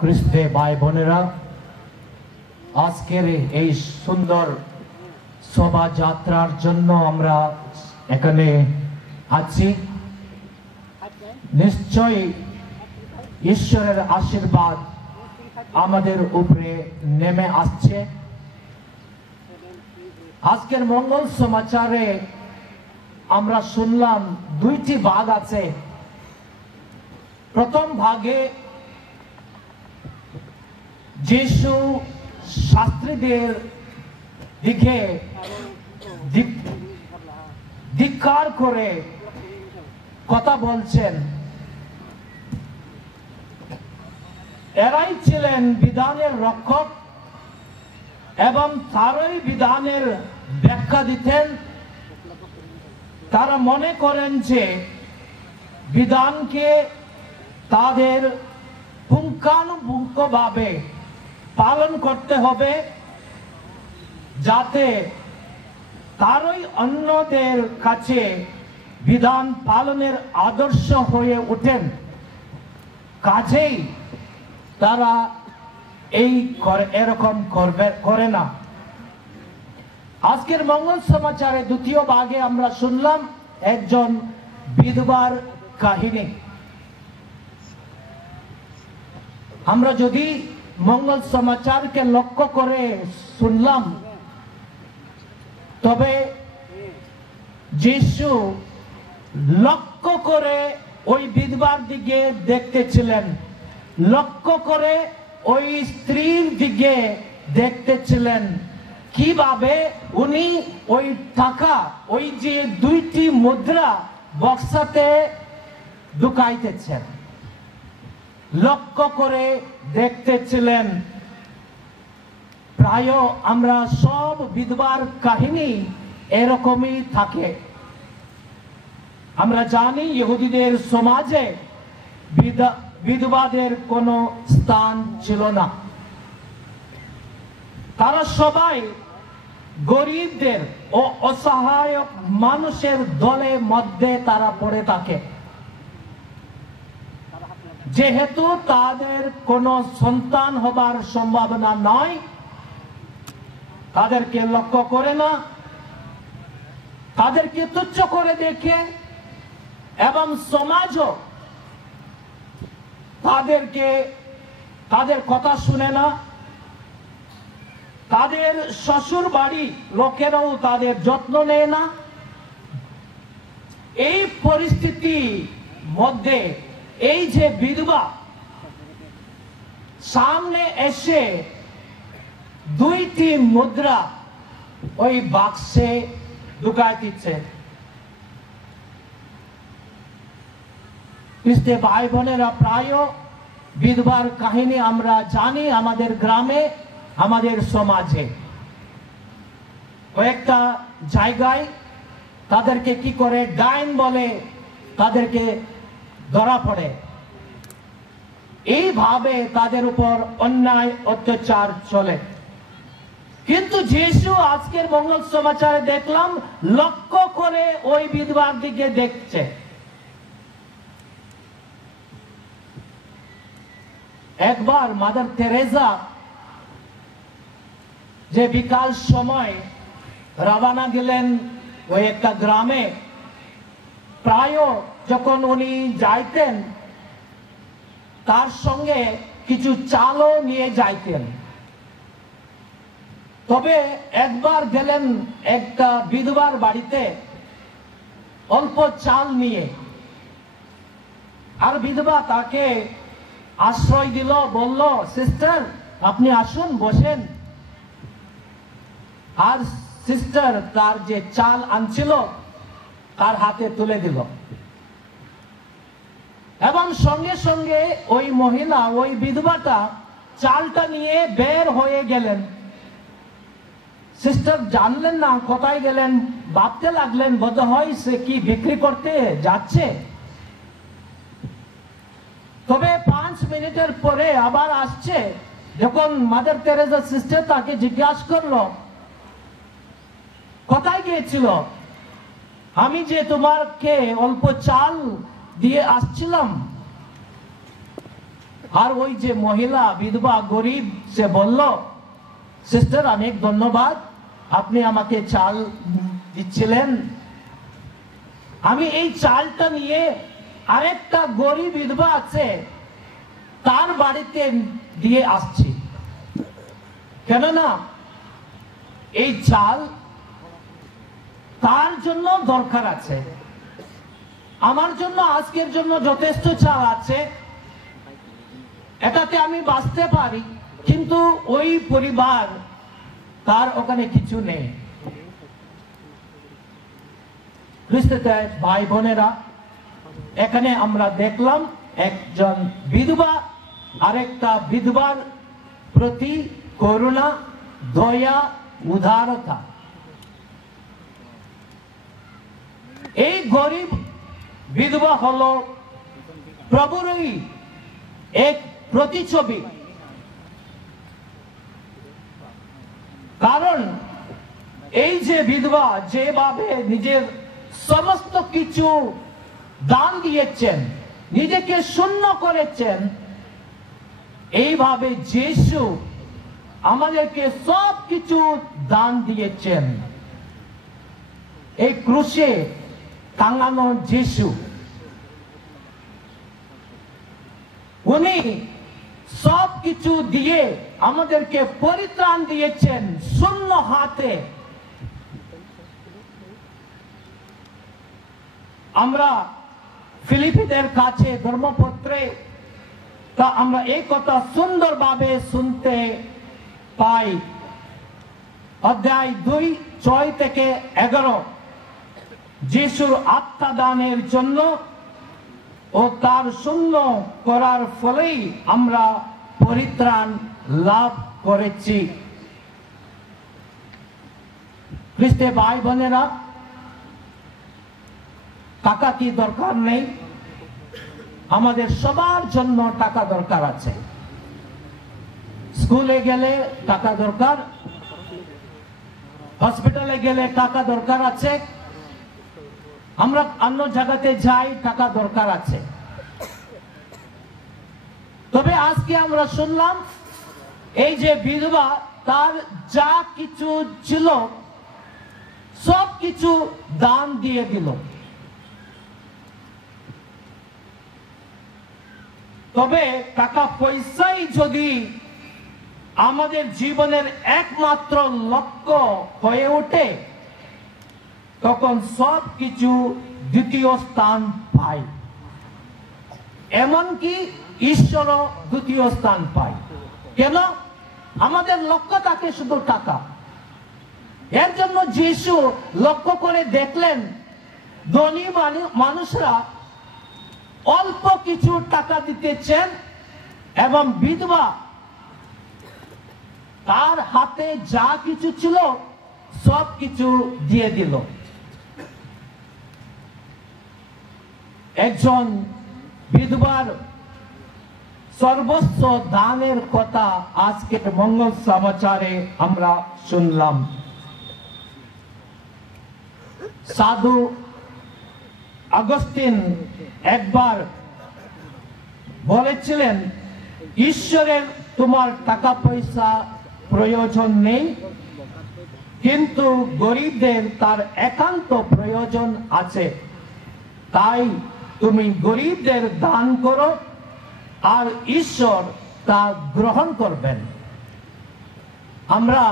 খ্রিস্টে ভাই বোনেরা, আজকের এই সুন্দর শোভাযাত্রার জন্য আমরা এখানে আছি। নিশ্চয়ই ঈশ্বরের আশীর্বাদ আমাদের উপরে নেমে আসছে। আজকের মঙ্গল সমাচারে আমরা শুনলাম দুইটি ভাগ আছে। প্রথম ভাগে যিশু শাস্ত্রীদের দিকে ধিক্কার করে কথা বলছেন। এরাই ছিলেন বিধানের রক্ষক এবং তারই বিধানের ব্যাখ্যা দিতেন। তারা মনে করেন যে বিধানকে তাদের পুঙ্খানুপুঙ্খভাবে পালন করতে হবে, যাতে তারই অন্যদের কাছে বিধান পালনের আদর্শ হয়ে ওঠেন। কাজেই তারা এরকম করে না। আজকের মঙ্গল সমাচারে দ্বিতীয় ভাগে আমরা শুনলাম একজন বিধবার কাহিনী। আমরা যদি মঙ্গল সমাচারকে লক্ষ্য করে শুনলাম, তবে যিশু লক্ষ্য করে ওই বিধবার দিকে দেখতেছিলেন, লক্ষ্য করে ওই স্ত্রীর দিকে দেখতেছিলেন। কিভাবে উনি ওই টাকা, ওই যে দুইটি মুদ্রা বক্সাতে ঢুকাইতেছেন, লক্ষ্য করে দেখতেছিলেন। প্রায় আমরা সব বিধবার কাহিনী এরকমই থাকে। আমরা জানি ইহুদিদের সমাজে বিধবাদের কোনো স্থান ছিল না। তারা সবাই গরিবদের ও অসহায় মানুষের দলের মধ্যে তারা পড়ে থাকে। যেহেতু তাদের কোনো সন্তান হবার সম্ভাবনা নয়, তাদেরকে লক্ষ্য করে না, তাদেরকে তুচ্ছ করে দেখে, এবং সমাজও তাদের কথা শুনে না। তাদের শ্বশুর বাড়ি লোকেরাও তাদের যত্ন নেয় না। এই পরিস্থিতি মধ্যে এই যে বিধবা সামনে এসে দুইটি মুদ্রা ওই বাক্সে ঢুকাই দিচ্ছে। খ্রিস্টে ভাই বোনেরা, প্রায় বিধবার কাহিনী আমরা জানি আমাদের গ্রামে, আমাদের সমাজে। কয়েকটা জায়গায় তাদেরকে কি করে ডাইন বলে তাদেরকে ধরা পড়ে। এইভাবে তাদের উপর অন্যায় অত্যাচার চলে। কিন্তু যিশু আজকের মঙ্গল সমাচারে দেখলাম লক্ষ্য করে ওই বিধবার দিকে দেখছে। একবার মাদার তেরেসা যে বিকাল সময় রওনা গেলেন ওই একটা গ্রামে, প্রায় যখন উনি যাইতেন তার সঙ্গে কিছু চালও নিয়ে যাইতেন। তবে একবার গেলেন একটা বিধবার বাড়িতে অল্প চাল নিয়ে, আর বিধবা তাকে আশ্রয় দিল, বলল, সিস্টার আপনি আসুন, বসেন। আর সিস্টার তার যে চাল আনছিল তার হাতে তুলে দিল, এবং সঙ্গে সঙ্গে ওই মহিলা, ওই বিধবাটা চালটা নিয়ে বের হয়ে গেলেন। সিস্টার জানলেন না কোথায় গেলেন, ভাবতে লাগলেন বোধহয় সে কি বিক্রি করতে যাচ্ছে। তবে 5 মিনিটের পরে আবার আসছে। যখন মাদার তেরেসা সিস্টার তাকে জিজ্ঞাসা করলো কোথায় গিয়েছিল, আমি যে তোমাকে অল্প চাল দিয়ে আসছিলাম, আর ওই যে মহিলা বিধবা গরিব সে বলল, সিস্টার অনেক ধন্যবাদ, আপনি আমাকে চাল দিচ্ছিলেন, আমি এই চালটা নিয়ে আরেকটা গরিব বিধবা আছে তার বাড়িতে দিয়ে আসছি, কেননা এই চাল তার জন্য দরকার আছে, আমার জন্য আজকের জন্য যথেষ্ট চাল আছে, এটাতে আমি বাঁচতে পারি, কিন্তু ওই পরিবার তার ওখানে কিছু নেই। খ্রিস্টতে ভাই বোনেরা, এখানে আমরা দেখলাম একজন বিধবা আরেকটা বিধবার প্রতি করুণা, দয়া, উদারতা। এই গরিব বিধবা হলো প্রভুরই এক প্রতিছবি, কারণ এই যে বিধবা যেভাবে নিজের সমস্ত কিছু দান দিয়েছেন, নিজেকে শূন্য করেছেন, এইভাবে যিশু আমাদেরকে সব কিছু দান দিয়েছেন। এই ক্রুশে টাঙানো যিশু, উনি সব কিছু দিয়ে আমাদেরকে পরিত্রাণ দিয়েছেন শূন্য হাতে। আমরা ফিলিপিদের কাছে ধর্মপত্রে তা আমরা এই কথা সুন্দরভাবে শুনতে পাই। অধ্যায় 2:6-11 যিশুর আত্মদানের জন্য ও তার শূন্য করার ফলেই আমরা পরিত্রাণ লাভ করেছি। খ্রিস্টে ভাই বোনেরা, টাকা কি দরকার নেই? আমাদের সবার জন্য টাকা দরকার আছে। স্কুলে গেলে টাকা দরকার, হসপিটালে গেলে টাকা দরকার আছে, আমরা অন্য জায়গাতে যাই টাকা দরকার আছে। তবে আজকে আমরা শুনলাম এই যে বিধবা তার যা কিছু ছিল সব কিছু দান দিয়ে দিল। তবে টাকা পয়সাই যদি আমাদের জীবনের একমাত্র লক্ষ্য হয়ে ওঠে, তখন সব কিছু দ্বিতীয় স্থান পায়, এমনকি ঈশ্বরও দ্বিতীয় স্থান পায়। কেন? আমাদের লক্ষ্য থাকে শুধু টাকা। এর জন্য যিশু লক্ষ্য করে দেখলেন ধনী মানুষরা অল্প কিছু টাকা দিতেছেন এবং বিধবা তার হাতে যা কিছু ছিল সব কিছু দিয়ে দিল। একজন বিধবার সর্বস্ব দানের কথা আজকের মঙ্গল সমাচারে আমরা শুনলাম। সাধু আগস্টিন একবার বলেছিলেন, ঈশ্বরের তোমার টাকা পয়সা প্রয়োজন নেই, কিন্তু গরিবদের তার একান্ত প্রয়োজন আছে, তাই তুমি গরিবদের দান করো আর ঈশ্বর তা গ্রহণ করবেন। আমরা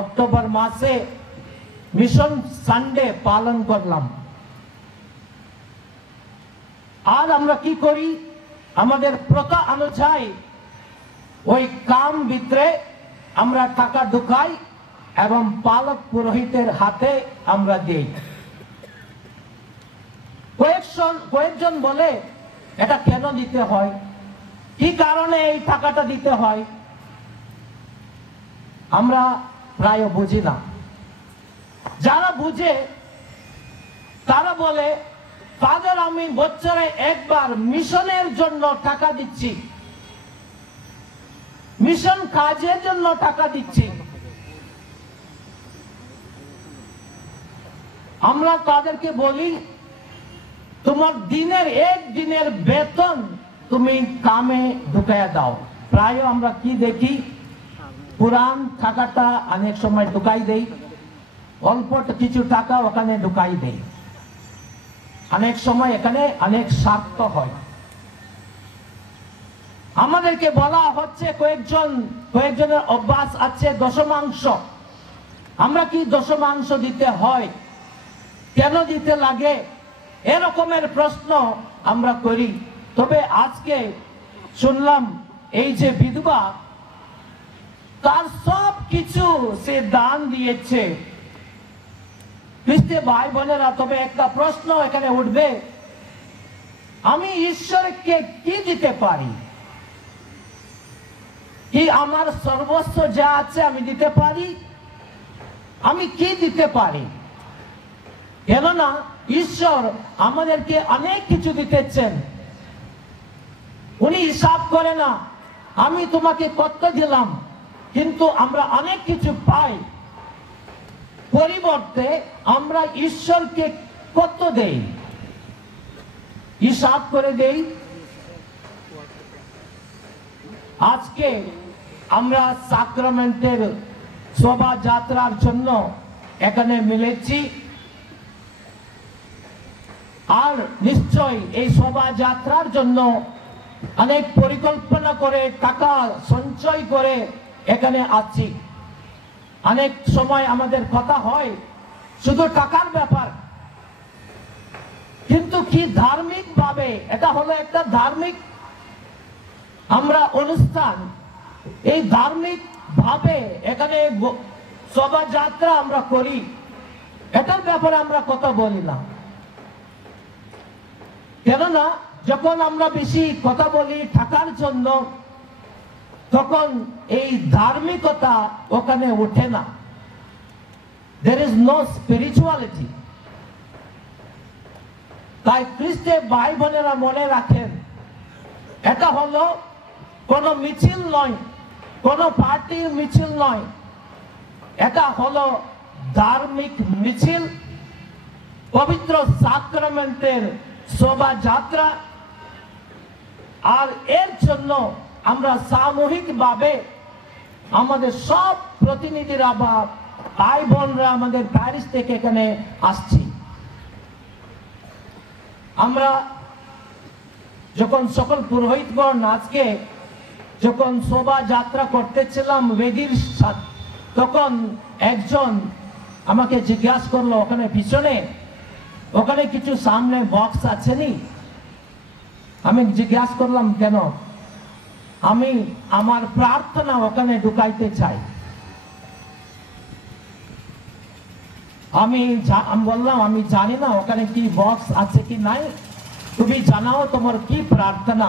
অক্টোবর মাসে মিশন সানডে পালন করলাম। আর আমরা কি করি? আমাদের প্রথা অনুযায়ী ওই কাম ভিতরে আমরা টাকা ঢুকাই এবং পালক পুরোহিতের হাতে আমরা দিই। কয়েকজন বলে এটা কেন দিতে হয়, কি কারণে এই টাকাটা দিতে হয়? আমরা প্রায় বুঝি না। যারা বুঝে তারা বলে, ফাদার আমি বছরে একবার মিশনের জন্য টাকা দিচ্ছি, মিশন কাজের জন্য টাকা দিচ্ছি। আমরা তাদেরকে বলি, তোমার দিনের এক দিনের বেতন তুমি কামে ঢুকাইয়া দাও। প্রায় আমরা কি দেখি, পুরান টাকাটা অনেক সময় ঢুকাই দেই, অল্প কিছু টাকা ওখানে ঢুকাই দেই, অনেক সময় এখানে অনেক স্বার্থ হয়। আমাদেরকে বলা হচ্ছে কয়েকজনের অভ্যাস আছে দশমাংশ। আমরা কি দশমাংশ দিতে হয়, কেন দিতে লাগে, এরকমের প্রশ্ন আমরা করি। তবে আজকে শুনলাম এই যে বিধবা, তার সব কিছু সে দান দিয়েছে। খ্রিস্টে ভাই বোনেরা, তবে একটা প্রশ্ন এখানে উঠবে, আমি ঈশ্বরকে কি দিতে পারি? কি আমার সর্বস্ব যা আছে আমি দিতে পারি? আমি কি দিতে পারি? কেননা ঈশ্বর আমাদেরকে অনেক কিছু দিতেছেন। উনি হিসাব করে না, আমি তোমাকে কত দিলাম, কিন্তু আমরা অনেক কিছু পাই। পরিবর্তে আমরা ঈশ্বরকে কত দেই, হিসাব করে দেই। আজকে আমরা সাক্রামেন্টের শোভাযাত্রার জন্য এখানে মিলেছি, আর নিশ্চয় এই শোভাযাত্রার জন্য অনেক পরিকল্পনা করে টাকা সঞ্চয় করে এখানে আছি। অনেক সময় আমাদের কথা হয় শুধু টাকার ব্যাপার, কিন্তু কি ধার্মিক ভাবে, এটা হলো একটা ধার্মিক আমরা অনুষ্ঠান, এই ধার্মিক ভাবে এখানে শোভাযাত্রা আমরা করি, এটার ব্যাপারে আমরা কথা বলি না। কেননা যখন আমরা বেশি কথা বলি টাকার জন্য, তখন এই ধার্মিকতা ওখানে ওঠে না। There is no spirituality. তাই খ্রিস্টে ভাই বোনেরা মনে রাখেন, এটা হলো কোনো মিছিল নয়, কোনো পার্টির মিছিল নয়, এটা হলো ধার্মিক মিছিল, পবিত্র সাক্রামেন্টের শোভাযাত্রা। আর এর জন্য আমরা সামূহিকভাবে আমাদের সব প্রতিনিধিরা বা ভাই বোনরা আমাদের প্যারিস থেকে এখানে আসছি। আমরা যখন সকল পুরোহিতগণ আজকে যখন শোভাযাত্রা করতেছিলাম বেদির সাথে, তখন একজন আমাকে জিজ্ঞাসা করলো, ওখানে পিছনে ওখানে কিছু সামনে বক্স আছে নি? আমি জিজ্ঞাসা করলাম কেন? আমি আমার প্রার্থনা ওখানে ঢুকাইতে চাই। আমি বললাম আমি জানি না ওখানে কি বক্স আছে কি নাই, তুমি জানাও তোমার কি প্রার্থনা।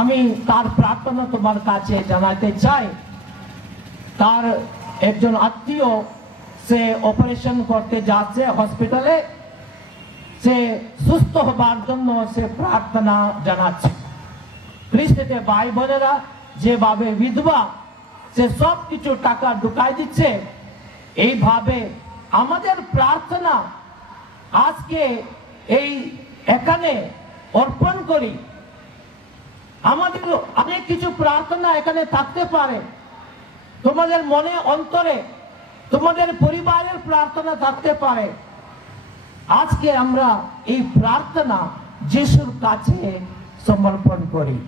আমি তার প্রার্থনা তোমার কাছে জানাতে চাই। তার একজন আত্মীয় সে অপারেশন করতে যাচ্ছে হসপিটালে, সে সুস্থ হবার জন্য সে প্রার্থনা জানাচ্ছে। খ্রিস্টে ভাই বোনেরা, যেভাবে বিধবা সে সব কিছু টাকা ঢুকাই দিচ্ছে, এইভাবে আমাদের প্রার্থনা আজকে এই এখানে অর্পণ করি। আমাদের অনেক কিছু প্রার্থনা এখানে থাকতে পারে, তোমাদের মনে অন্তরে তোমাদের পরিবারের প্রার্থনা থাকতে পারে। আজকে আমরা এই প্রার্থনা যিশুর কাছে সমর্পণ করি।